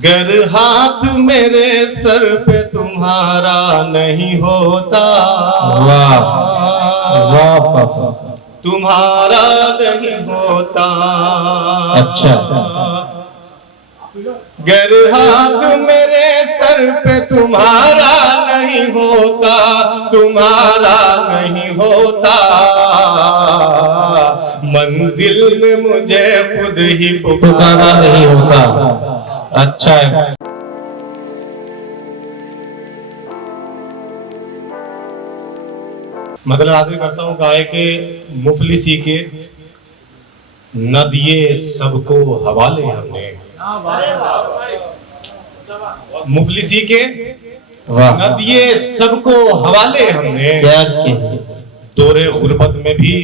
गर हाथ मेरे सर पे तुम्हारा नहीं होता, वाह वाह पापा, तुम्हारा नहीं होता। अच्छा, गर हाथ मेरे सर पे तुम्हारा नहीं होता, तुम्हारा नहीं होता। मंजिल में मुझे खुद ही पुकारा नहीं होता। अच्छा है। मतलब हाजिर करता हूँ गाय के मुफलिसी के, न दिए सबको हवाले हमने। मुफलिसी के वाह, न दिए सबको हवाले हमने। क्या कहे, दौरे गुर्बत में भी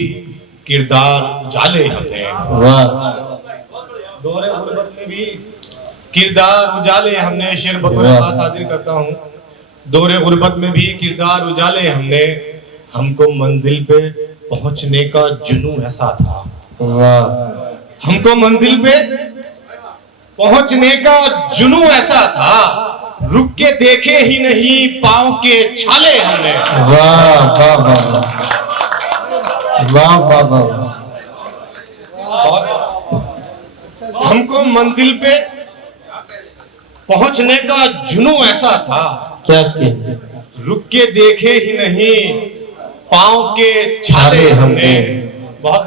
किरदार उजाले हमने। वाह, दौरे गुर्बत में भी किरदार उजाले हमने। शेर बतौर खास हाजिर करता हूँ। दौरे गुर्बत में भी किरदार उजाले हमने। हमको मंजिल पे पहुंचने का जुनून ऐसा था, वाह, हमको मंजिल पे पहुंचने का जुनून ऐसा था। रुक के देखे ही नहीं पांव के छाले हमने। वाह वाह वाह वाह वाह वाह, और हमको मंजिल पे पहुंचने का जुनून ऐसा था। क्या कहे, रुक के देखे ही नहीं पांव के छाले हमने। बहुत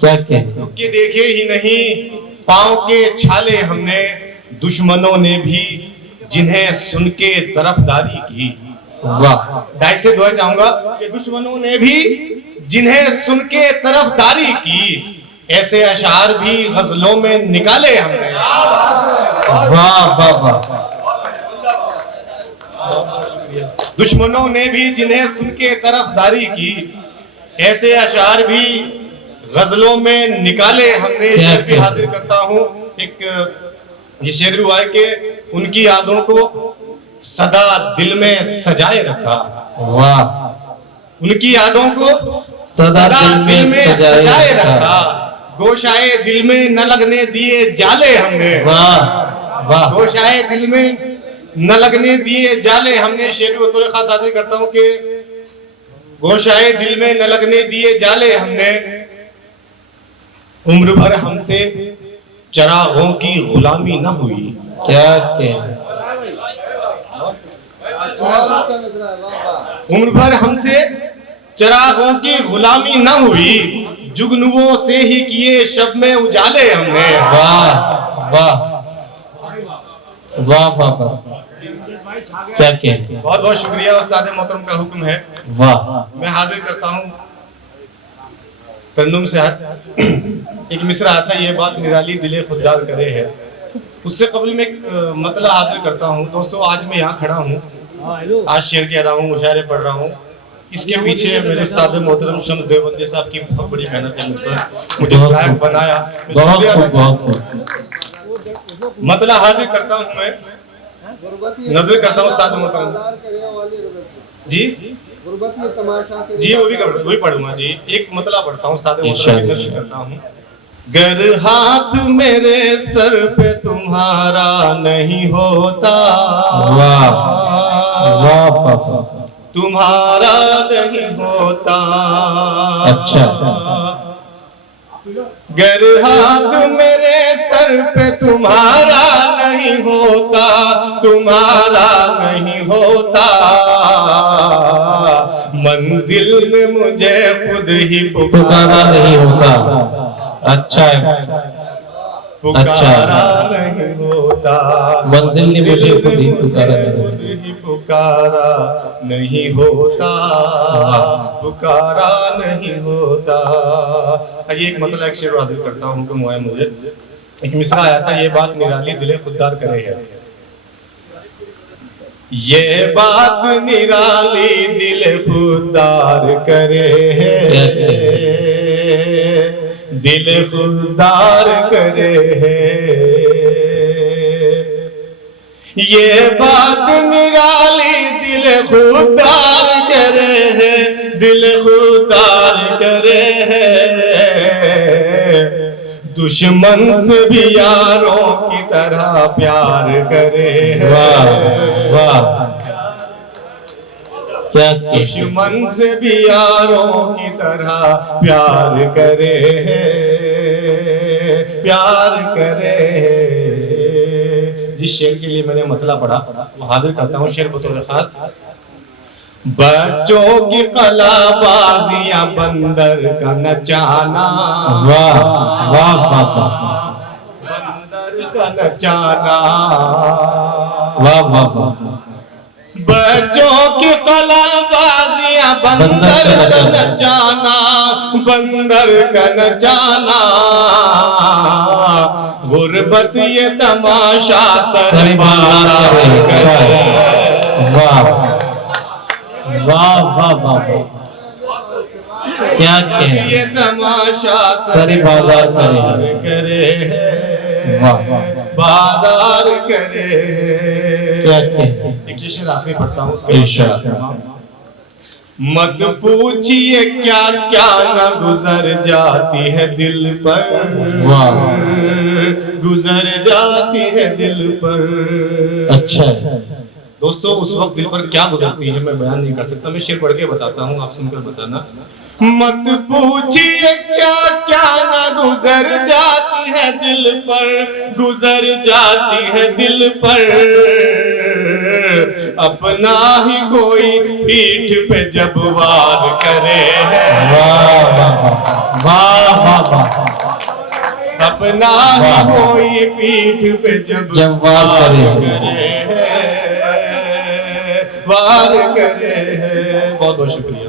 क्या कहे, रुक के देखे ही नहीं पांव के छाले हमने। दुश्मनों ने भी जिन्हें सुन के तरफदारी की। वाह, दाई से दुआ चाहूंगा कि दुश्मनों ने भी जिन्हें सुन के तरफदारी की, ऐसे अशार भी गजलों में निकाले हमने। वाह वाह वाह, दुश्मनों ने भी जिन्हें सुन के तरफदारी की, ऐसे अशार भी गजलों में निकाले हमने। शेर भी हाजिर करता हूँ। एक ये शेर भी हुआ है कि उनकी यादों को सदा दिल में सजाए रखा। वाह, उनकी यादों को सदा दिल में सजाए रखा। गोशाए दिल में न लगने दिए जाले हमने। वाह वाह, गोशाए दिल में न लगने दिए जाले हमने। शेर भी बतौर खास हाजिर करता हूँ कि गोशाए दिल में न लगने दिए जाले हमने। उम्र भर हमसे चरागों की गुलामी न हुई। क्या कहे, उम्र भर हमसे चरागों की गुलामी न हुई। जुगनुओं से ही किए शब में उजाले हमने। वाह वाह वाह वाह वाह, क्या कहे, बहुत बहुत शुक्रिया। उस्ताद मोहतरम का हुक्म है। वाह, मैं हाजिर करता हूँ तरन्नुम से। एक मिसरा आता है, ये बात निराली दिले खुददार करे है। उससे कबल में एक मतला हाजिर करता हूँ। दोस्तों, आज मैं यहाँ खड़ा हूँ, आज शेर कह रहा हूँ, मुशायरे पढ़ रहा हूँ। इसके पीछे मेरे उस्ताद मोहतरम शम्स देवबंदी साहब की बहुत बड़ी मेहनत है। मुझ पर मुझे इस लायक बनाया। मतला हाजिर करता हूँ मैं, नजर करता हूँ उस्ताद मोहतरम जी जी, वही पढ़ूंगा जी। एक मतला पढ़ता हूँ उस्ताद मोहतरम की नजर करता हूँ। गर हाथ मेरे सर पे तुम्हारा नहीं होता, वाह वाह पापा, तुम्हारा नहीं होता। अच्छा, गर हाथ मेरे सर पे तुम्हारा नहीं होता, तुम्हारा नहीं होता। मंजिल में मुझे खुद ही पुकारा नहीं होता। अच्छा है, पुकारा नहीं होता। मंजिल ने मुझे खुद ही पुकारा पुकारा नहीं होता, पुकारा नहीं होता। ये एक मतलब एक शेर हाजिर करता हूँ। हुक्म हुआ है मुझे। एक मिसरा आया था, ये बात निराली दिले खुददार करे है। ये बात निराली दिले खुददार करे है, दिल खुददार करे है। ये बात निराली दिल खुददार करे है, दिल खुददार करे है। दुश्मन से भी यारों की तरह प्यार करे वाह वाह क्या कहते दुश्मन से भी यारों की तरह प्यार करे प्यार करे। जिस शेर के लिए मैंने मतला पढ़ा वो हाजिर करता हूँ शेर बतौर खास। बच्चों की कलाबाजियां बंदर का नचाना वाह वाह वाह वाह बंदर का नचाना वाह वाह वाह बच्चों की कलाबाजियां बंदर का नचाना बंदर का नचाना गुर्बत ये तमाशा सर बाजार करे। वाह वाह वाह वाह क्या कहते ये तमाशा सर बाजार करे वाह वाह बाजार करे। क्या कहते एक शेर आखिरी पढ़ता हूँ उसके इरशाद। मत पूछिए क्या क्या न गुजर जाती है दिल पर वाह गुजर जाती है दिल पर। अच्छा है दोस्तों उस वक्त दिल पर क्या गुजरती है मैं बयान नहीं कर सकता, मैं शेर पढ़ के बताता हूँ आप सुनकर बताना। मत पूछिए क्या क्या न गुजर जाती है दिल पर गुजर जाती है दिल पर अपना ही कोई पीठ पे जब वार करे वाह वाह वाह वाह अपना ही कोई पीठ पे जब वार करे वार करे। बहुत बहुत शुक्रिया।